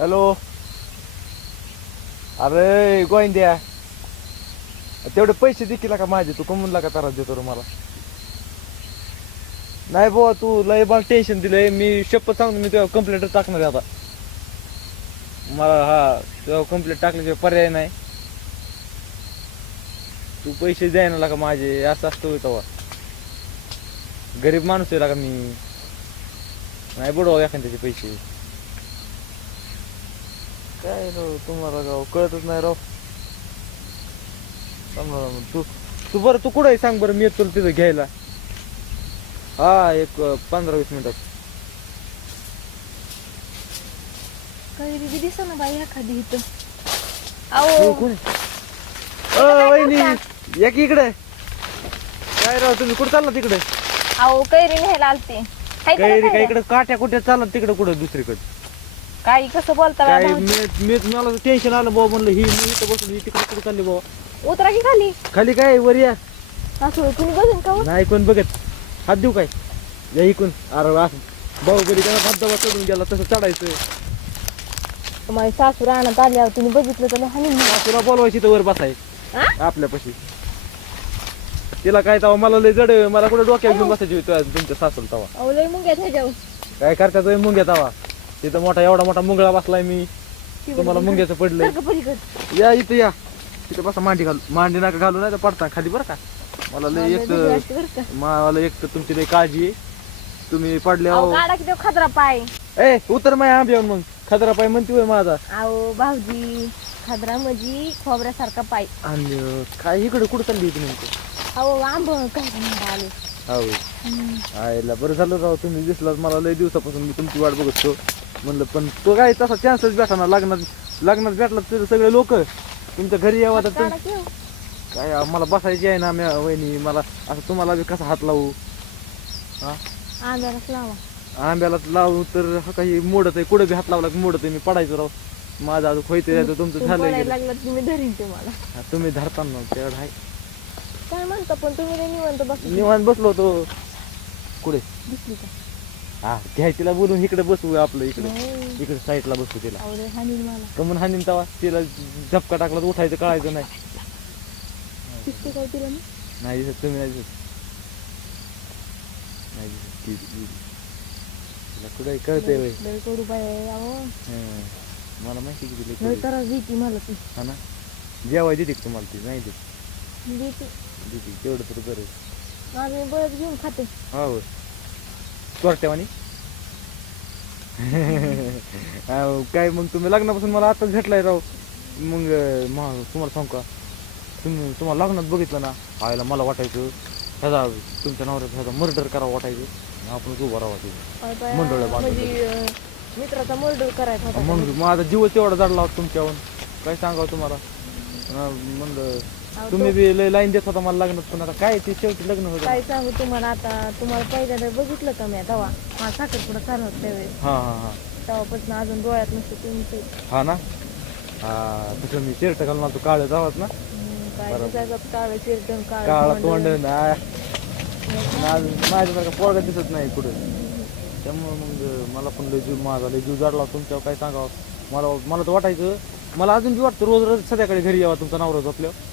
Hello. अरे गोविंद्या, तेवढे पैसे देखील का माझे, तू कमवून का त्रास देतो रे मला. नाही बुवा, तू लय मला टेन्शन दिलंय. मी शपथ सांगतो, मी तुझ्या कंप्लेंट टाकणार आहे आता. मला हा तुझ्या कंप्लेंट टाकल्याशिवाय पर्याय नाही. तू पैसे द्यायला का माझे, असं असतं तेव्हा. गरीब माणूस आहे का मी, नाही बुडवा एखाद्याचे पैसे. काय राव तुम्हाला राव कळतच नाही राव. तू तू बरं तू कुठं आहे सांग बरं, मी येतो तिथं घ्यायला. हा एक 15-20 मिनिटात. काही दिसा ना बाई एखादी इथं. आओ कोण वहिनी या की इकडे. काय राव तुम्ही कुठं चालला तिकडे. आओ कैरी न्यायला आलते. कैरी काय इकडे काट्या कुठे चालत तिकडे कुठं दुसरीकडे. काही कसं बोलता काय बाबा? मी मला टेन्शन आलं बाबा, म्हणलं ही मी इथं बसून ही तिकडे कुठं चालली बाबा. उतरा की खाली. खाली काय वर या. असं कुणी बसून का हो? नाही कोण बघत. हात देऊ काय या इकून. अरे असं भाऊ घरी त्याला धबधबा चढून गेला तसं चढायचं. माझी सासू रानात आल्यावर तुम्ही बघितलं तर हानी तुला बोलवायची तर वर बसाय आपल्यापाशी. तिला काय तवा मला लय जड, मला कुठे डोक्यात घेऊन बसायची तुमच्या सासूला तवा. अहो लय मुंग्या ह्याच्यावर. काय करतात मुंग्या तवा. तिथं मोठा एवढा मोठा मुंगळा बसलाय मी, तुम्हाला मुंग्याचं पडलंय. या इथं या, तिथं बसा. मांडी घालू, मांडी नका घालू नाही तर पडता खाली बरं का. मला लय एक तर तुमची लय काळजी आहे. तुम्ही पडल्यावर काढा की खतरा पाय. ए उतर माय आंबे येऊन मग. खतरा पाय म्हणते होय माझा. अहो भाऊजी, खदरा मजी खोबऱ्यासारखा पाय. आणि काय इकडे कुठं चालली होती नेमकं. अहो आंब काय आले. हो आयला बरं झालं राव तुम्ही दिसलात मला. लय दिवसापासून मी तुमची वाट बघतो म्हणलं, पण तो काय तसा चान्सच भेटा ना. लग्नात भेटला तर सगळे लोक तुमच्या घरी यावं तर काय मला बसायची आहे ना वहिनी. मला असं तुम्हाला बी कसा हात लावू. हा आंब्यालाच लावा. आंब्याला लावू तर हा काही मोडत आहे. कुठे बी हात लावला की मोडत आहे. मी पडायचो राव. माझा अजून खोयते तुमचं झालं लागलं तुम्ही धरीन तुम्हाला. तुम्ही धरताना तेवढं आहे. काय म्हणता पण तुम्ही निवांत बस. निवांत बसलो होतो. कुठे दिसली का? हा घ्यायला बोलून इकडे बसू आपलं. इकडे साईडला बसू तिला. हानीन मला. कमून हानीन तवा तिला झपका टाकला तर उठायचं कळायचं नाही. दिसते काय तिला मी? नाही दिसत तुम्ही नाही दिसत. नाही दिसत तिला कुठे कळतंय. करू बाय. अहो मला माहिती की लय त्रास देती मला ती. हा ना. जेवाय देते का तुम्हाला ती. नाही देते देते तेवढं तर बरं. आम्ही बळच घेऊन खाते. हो चोरट्यावानी. काय मग तुम्ही लग्नापासून मला आताच भेटलाय राव. मग तुम्हाला सांगू का, तुम्हाला लग्नात बघितलं ना आयला मला वाटायचं ह्याचा तुमच्या नवऱ्याचा ह्याचा मर्डर करावं वाटायचं. आपण उभं राहावं मंडळ म्हणजे मित्राचा मर्डर करायचा होता. मग माझा जीवच एवढा जाडला होता तुमच्यावर. काय सांगावं तुम्हाला. म्हणलं तुम्ही बी लय लाईन देत होता मला लग्नात, पण आता काय ते शेवटी लग्न होतं. काय सांगू तुम्हाला. आता तुम्हाला पहिल्यांदा बघितलं का मी तेव्हा हा साखरपुडा चालू होता त्यावेळेस. हा हा हा तेव्हापासून अजून डोळ्यात नसते तुमचे. हा ना. हा तसं मी शर्ट घालून आलो काळ्या जावात ना. काय दिसायचं काळ चिरटण काळा तोंड माझ्यासारखा पोरगा दिसत नाही कुठं. त्यामुळे मग मला पण लय जीव माझा लय जीव जाडला तुमच्यावर. काय सांगावं मला तर वाटायचं. मला अजून बी वाटतं रोज रोज सध्याकडे घरी यावा तुमचा नवरा झोपल्यावर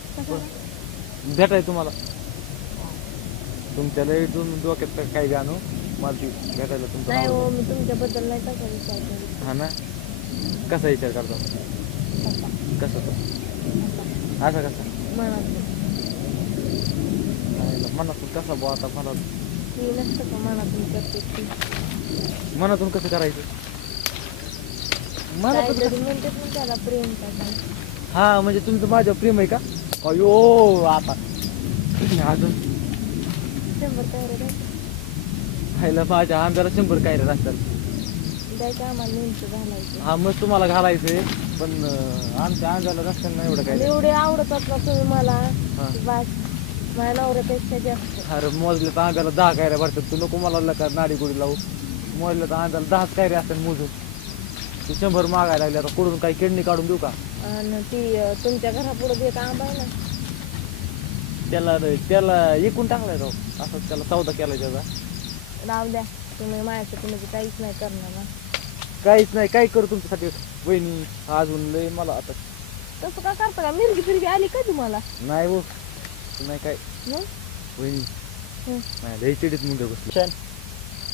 भेटाय तुम्हाला. तुमच्या लय डोक्यात काही गाणं मला ती भेटायला तुमचं. नाही हो मी तुमच्याबद्दल नाही तसा विचार करत. हा ना. कसा विचार करता. कसं असा कसा मनातून कसा बुवा. आता मला नसतं का मनातून करते. मनातून कसं करायचं. म्हणते त्याला प्रेम का. हा म्हणजे तुमचं माझ्यावर प्रेम आहे का. अयो आता अजून 100 काय खायला माझ्या आंब्याला 100 काय रे असतात. द्यायचं आम्हाला नेमकं घालायचं. हा मग तुम्हाला घालायचंय पण आमच्या आंब्याला रस्त्याला नाही एवढं काय. एवढे आवडतात ना तुम्ही मला. बस माझ्या नवऱ्यापेक्षा जास्त. अरे मोजले तर आंब्याला 10 कायऱ्या भरतात. तू नको मला का नाडी गोडी लावू. मोजले तर आंब्याला 10 कायऱ्या असतात मोजून. तू 100 मागायला लागले. आता कुठून काही किडनी काढून देऊ का. आणि ती तुमच्या घरापुढे एक आंबा आहे ना त्याला एकूण टाकलाय राव. असं त्याला सौदा केलाय त्याचा. राहू द्या तुम्ही माझ्यासाठी म्हणजे काहीच नाही करणार ना. काहीच नाही. काय करू तुमच्यासाठी. वहिनी अजून लय मला आता तसं का करता का मिरगी फिरगी आली का तुम्हाला नाही हो तसं नाही काय मग वहिनी हं. नाही लय चिडीत मुंग्या बसल्या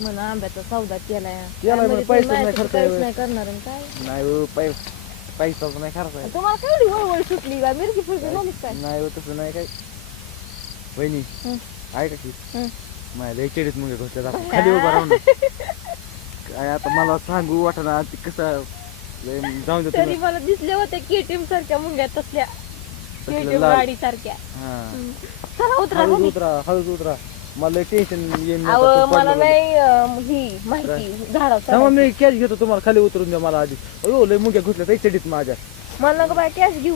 मला आंब्याचा सौदा केलाय केलाय काय म्हणे, म्हणजे पैसेच तुम्ही नाही खर्च काहीच आहे. नाही करणार आणि काय नाही हो पैसाच नाही खर्च तुम्हाला केवढी वळवळ सुटली बा मिरगी फिरगी झाली काय नाही हो तसं नाही काय वहिनी हं. ऐका की हं. माझ्या लय चिडीत मुंग्या बसल्या आता खाली उभा राहून काय आता मला सांगू वाटणार ती कसं लय जाऊन दे तरी तुम्ही मला दिसले होते केटीएम सारख्या मुंग्या तसल्या केटीएम लाल. गाडी सारख्या हा चला उतरा हळूच खाली. उतरा हळूच उतरा मला टेन्शन येईन आता अहो तू मला पडलं नाही ही माहिती झाडा थांबा मी कॅश घेतो तुम्हाला खाली उतरून द्या मला आधी अयो लय मुंग्या घुसल्या त्या चिडीत माझ्या मला नका बाय कॅश घेऊ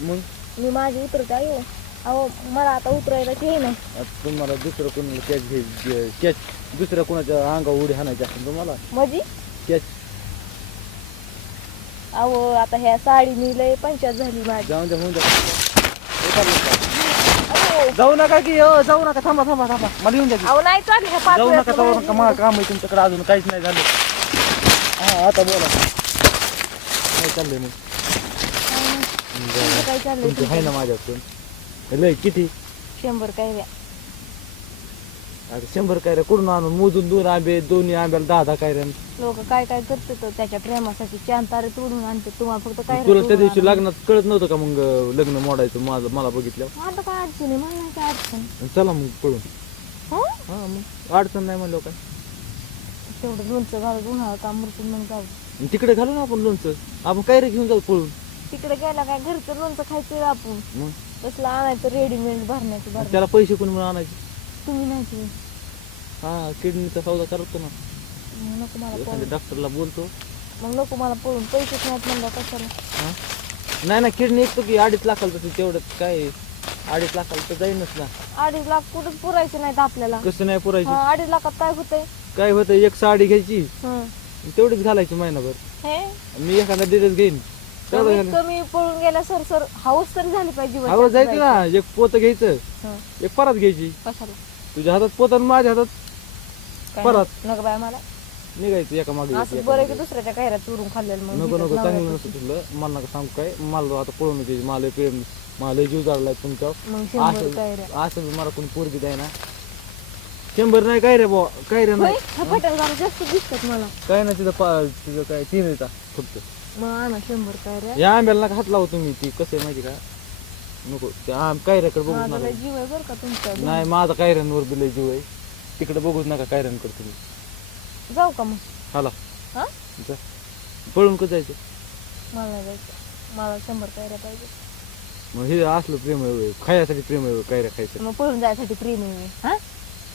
मग मी माझी उतरते अयो अहो मला आता उतरायला हे नाही आता तुम्हाला दुसरं कोणाला कॅश दुसऱ्या कोणाच्या अंगावर उडी हाणायची असेल तुम्हाला माझी कॅश अहो आता ह्या साडीनी लय पंचायत झाली माझी जाऊन द्या होऊन द्या हे चाललं का? अहो जाऊ नका की जाऊ नका थांबा थांबा थांबा मला येऊन द्या की. अहो, नाही चालली ह्या पाच जाऊ नका वेळेस जाऊ माझी नका मला काम आहे तुमच्याकडे अजून काहीच नाही झालं हा आता बोला काय चाललंय मग तुमचं काय चाललंय तुमचं आहे ना माझ्याकडून लय किती 100 काय द्या आता 100 काय रे कुठून आणून मोजून 2 आंबे दोन्ही आंब्याला 10 काय रे लोक काय काय करते तर त्याच्या प्रेमासाठी चार तारे तोडून आणते तुम्हाला फक्त काय तुला त्या दिवशी लग्नात कळत नव्हतं का मग लग्न मोडायचं माझं मला बघितलं आता काय अडचण आहे मला नाही काय अडचण चला मग पळून हो हा मग अडचण नाही म्हणलं काय तेवढं लोणचं घालून उन्हाळा काम मरतून मग जाऊ आणि तिकडे घालू ना आपण लोणचं आपण काय रे घेऊन जाऊ पळून तिकडे गेला काय घरचं लोणचं खायचं आपण मग तसलं आणायचं रेडीमेड भरण्याचं भरण्याचं त्याला पैसे कोण म्हणून आणायचे तुम्ही नाही तुम्ही हा किडनीचा सौदा करतो ना नको मला एखाद्या पळून डॉक्टरला बोलतो मग नको मला पळून पैसेच नाहीत म्हणलं कशाला हा नाही ना किडनी येतो की 2.5 लाखाला तर तेवढं काय 2.5 लाखाला तर जाईनच ना 2.5 लाख कुठं पुरायचे नाहीत आपल्याला कसं नाही पुरायची 2.5 लाखात काय होतंय काय होतं एक साडी घ्यायची हं. तेवढीच घालायची महिनाभर हे मी एखादा ड्रेस घेईन तेवढं कमीत कमी पळून गेल्या सर सर हाऊस तरी झाली पाहिजे हवं वर्षात जायचं ना एक पोतं घ्यायचं हं. एक परात घ्यायची कशाला तुझ्या हातात पोत आणि माझ्या हातात काय परत. नका बाय मला निघायचं एका मागे असं बरं की दुसऱ्याच्या कैऱ्यात चुरून खाल्लेलं मग नको नको भीतच चांगलं लावायचं. नसतं तुझलं मला नका सांगू काय मला आता पळून येते मला जीव जाडलाय तुमच्या मग 100 कैऱ्या असं मला कोणी पोरगी द्याय ना 100 नाही काय रे बुवा काय रे नाही फटाल घालून जास्त दिसतात मला काय नाही तिथं काय 3 येतात फक्त मग आणा 100 कैऱ्या या आंब्याला नका हात लावू तुम्ही ती कसं आहे माहिती का नको त्या कायऱ्याकडे बघूच माझा नका लय जीव आहे बरं का तुमच्या नाही माझा कायऱ्यांवर बिलय जीव आहे तिकडे बघूच नका कायऱ्यांकडे तुम्ही जाऊ का मग हाला हा जा पळून कसं जायचं मला नाही जायचं मला 100 कैऱ्या पाहिजे मग हे असलं प्रेम आहे होय. खायसाठी प्रेम आहे होय, कायऱ्या खायचं मग पळून जायसाठी प्रेम आहे मी. हा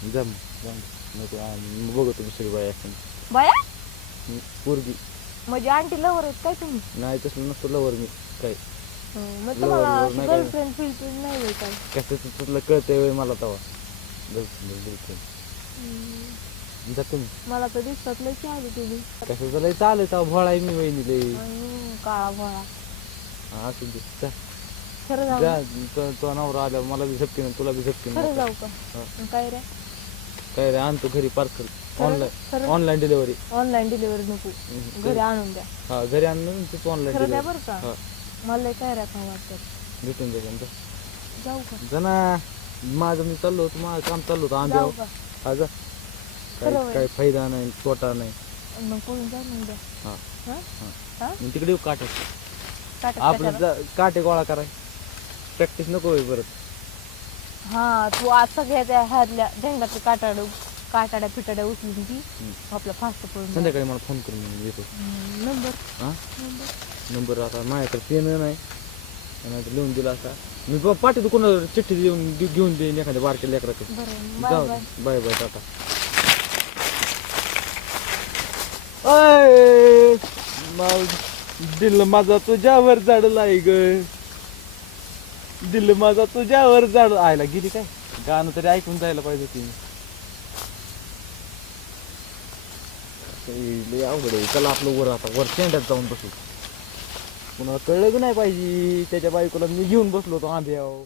जा मग जा मग. नको मग बघतो दुसरी बाई असं बाया पोरगी म्हणजे आंटी लवर आहेत काय तुम्ही नाही तसलं नसतं लवर मी काय मग लवर तुम्हाला नाही काय. गर्लफ्रेंड फिल्ड नाही आहे काय कसं तुला कळतंय होय मला तवा गर्लफ्रेंड जा तुम्ही मला तर दिसतात लय चालू तुम्ही कसं लय चालू तवा भोळा आहे मी वहिनी लय काळा भोळा हा, असू दे जा खरं जाऊ जा तो नवरा आल्या मला बी झपकी नाही तुला बी झपकी खरं नाही जाऊ का हा. मग काय रे काय रे आणतो घरी पार्सल खरं खरं ऑनलाईन डिलिव्हरी ऑनलाईन डिलिव्हरी नको घरी आणून द्या हा घरी आणून तिथं ऑनलाईन खरं द्या डिलिव्हरी बरं का हा मला लय काय राखा वाटतात भेटून द्या जा जाऊ का जा ना माझं मी चाललो होतो माझं काम चाललो होतं जाऊ आंब्यावर का हा जा खरं काय होय. काय फायदा नाही तोटा नाही मग पळून जा मग द्या हा हा हा हा मग तिकडे येऊ काटे काटा आपलं कशाला? काटे गोळा कराय प्रॅक्टिस नको होई परत हा तू आज सगळ्या त्या ह्यातल्या जंगलातल्या काटाड्या पिटाड्या उचलून ती आपला फास्ट पळून जा. संध्याकाळी मला फोन करून मी येतो नंबर हा नंबर नंबर आता माझ्याकडे पेन नाही आणि आता लिहून दिला असा मी पाठी कोणाला चिठ्ठी लिहून घेऊन देईन एखाद्या बारक्या लेकराकडे बरं बाय जाऊ बाय बाय बाय टाटा अय दिल माझा तुझ्यावर जडलाय ग दिल माझा तुझ्यावर जड आयला गेली काय गाणं तरी ऐकून जायला पाहिजे ती लय अवघड आहे चला आपलं वर आता वर शेंड्यात जाऊन बसू पुन्हा कळलं बी नाही पाहिजे त्याच्या बायकोला मी घेऊन बसलो होतो आंब्यावर